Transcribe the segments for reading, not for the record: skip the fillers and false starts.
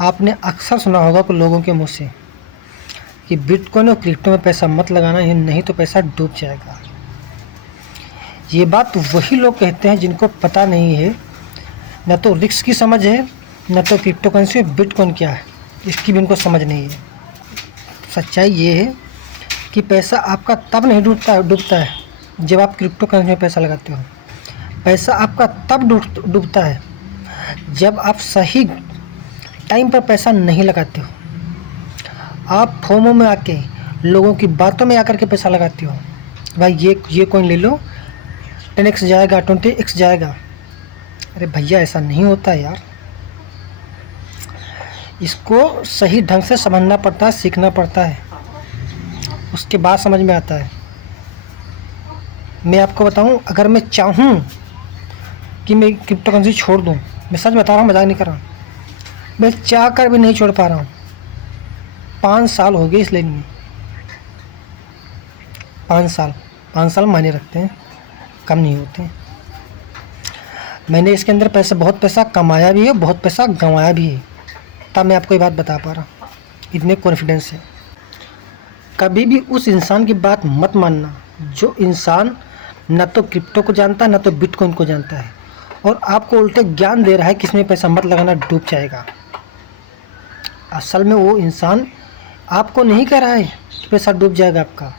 आपने अक्सर सुना होगा कुछ लोगों के मुंह से कि बिटकॉइन और क्रिप्टो में पैसा मत लगाना, ये नहीं तो पैसा डूब जाएगा। ये बात वही लोग कहते हैं जिनको पता नहीं है, न तो रिस्क की समझ है, न तो क्रिप्टो करेंसी और बिटकॉइन क्या है इसकी भी इनको समझ नहीं है। सच्चाई ये है कि पैसा आपका तब नहीं डूबता है जब आप क्रिप्टो करेंसी में पैसा लगाते हो। पैसा आपका तब डूबता है जब आप सही टाइम पर पैसा नहीं लगाते हो। आप फोमो में आके, लोगों की बातों में आकर के पैसा लगाते हो। भाई ये कॉइन ले लो, 10x जाएगा, 20x जाएगा। अरे भैया ऐसा नहीं होता यार। इसको सही ढंग से समझना पड़ता है, सीखना पड़ता है, उसके बाद समझ में आता है। मैं आपको बताऊं, अगर मैं चाहूं कि मैं क्रिप्टो करेंसी छोड़ दूं, मैं सच बता रहा हूं, मजाक नहीं कर रहा हूं, मैं चाह कर भी नहीं छोड़ पा रहा हूं। 5 साल हो गए इस लाइन में। 5 साल मायने रखते हैं, कम नहीं होते। मैंने इसके अंदर बहुत पैसा कमाया भी है, बहुत पैसा गंवाया भी है, तब मैं आपको ये बात बता पा रहा हूँ, इतने कॉन्फिडेंस है। कभी भी उस इंसान की बात मत मानना जो इंसान न तो क्रिप्टो को जानता है न तो बिटकॉइन को जानता है, और आपको उल्टे ज्ञान दे रहा है कि इसमें पैसा मत लगाना, डूब जाएगा। असल में वो इंसान आपको नहीं कह रहा है कि पैसा डूब जाएगा आपका,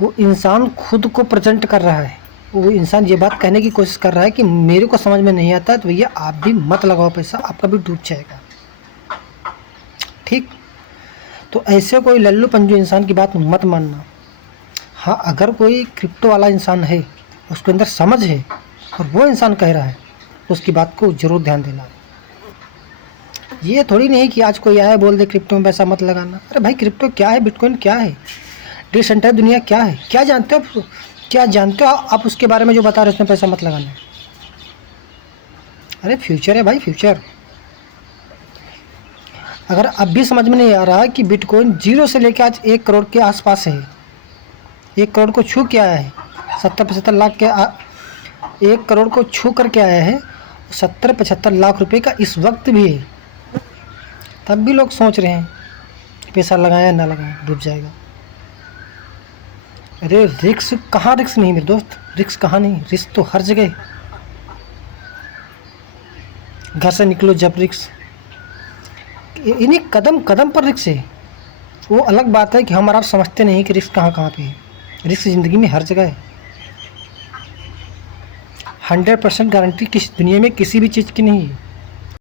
वो इंसान खुद को प्रेजेंट कर रहा है। वो इंसान ये बात कहने की कोशिश कर रहा है कि मेरे को समझ में नहीं आता है तो भैया आप भी मत लगाओ पैसा, आपका भी डूब जाएगा। ठीक, तो ऐसे कोई लल्लू पंजू इंसान की बात मत मानना। हाँ, अगर कोई क्रिप्टो वाला इंसान है, उसके अंदर समझ है और वो इंसान कह रहा है तो उसकी बात को ज़रूर ध्यान देना। ये थोड़ी नहीं कि आज कोई आया बोल दे क्रिप्टो में पैसा मत लगाना। अरे भाई, क्रिप्टो क्या है, बिटकॉइन क्या है, डिसेंट्रलाइज्ड दुनिया क्या है, क्या जानते हो, क्या जानते हो आप उसके बारे में जो बता रहे हो उसमें पैसा मत लगाना। अरे फ्यूचर है भाई, फ्यूचर। अगर अब भी समझ में नहीं आ रहा कि बिटकॉइन 0 से लेकर आज 1 करोड़ के आसपास है, 1 करोड़ को छू के आया है, 70-75 लाख के 1 करोड़ को छू करके आया है, 70-75 लाख रुपए का इस वक्त भी है, तब भी लोग सोच रहे हैं कि पैसा लगाएं ना लगाएं, डूब जाएगा। अरे रिस्क कहाँ, रिस्क नहीं मेरे दोस्त, रिस्क कहाँ नहीं, रिस्क तो हर जगह। घर से निकलो जब रिस्क, इन्हीं कदम कदम पर रिस्क है। वो अलग बात है कि हम और आप समझते नहीं कि रिस्क कहाँ कहाँ पे है। रिस्क ज़िंदगी में हर जगह है। 100% गारंटी किस दुनिया में किसी भी चीज़ की नहीं है।